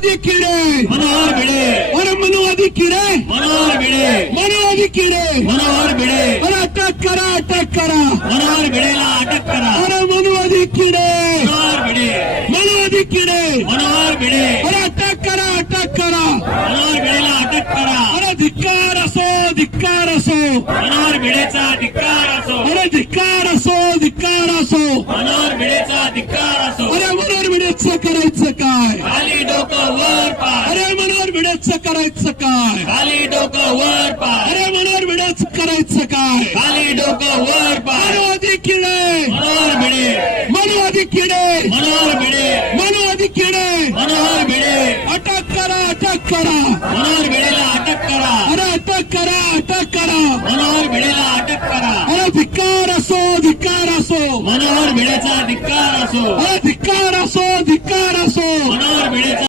मनुवादी किडे मनोहर भिडे अरे मनुवादी किडे मनोहर भिडे मनुवादी किडे मनोहर भिडे अरे अटक करा मनोहर भिडेला अटक करा अरे मनुवादी किडे मनोहर भिडे मनुवादी किडे मनोहर भिडे अरे अटक करा मनोहर भिडेला अटक करा अरे धिक्कार असो मनोहर भिडेचा धिक्कार असो अरे धिक्कार असो मनोहर भिडेचा धिक्कार असो अरे मनोहर भिडेचं करायचं काय खाली डोकं वर पाय अरे मनोहर भिडेचं करायचं काय खाली डोकं वर पाय अरे मनोहर भिडेचं करायचं काय खाली डोकं वर पाय मनुवादी किडे मनोहर भिडे मनुवादी किडे मनोहर भिडे मनुवादी किडे मनोहर भिडे अटक करा मनोहर भिडेला अटक करा अरे अटक करा मनोहर भिडेला अटक करा अरे धिक्कार असो मनोहर भिडेचा धिक्कार असो अरे धिक्कार असो मनोहर भिडेचा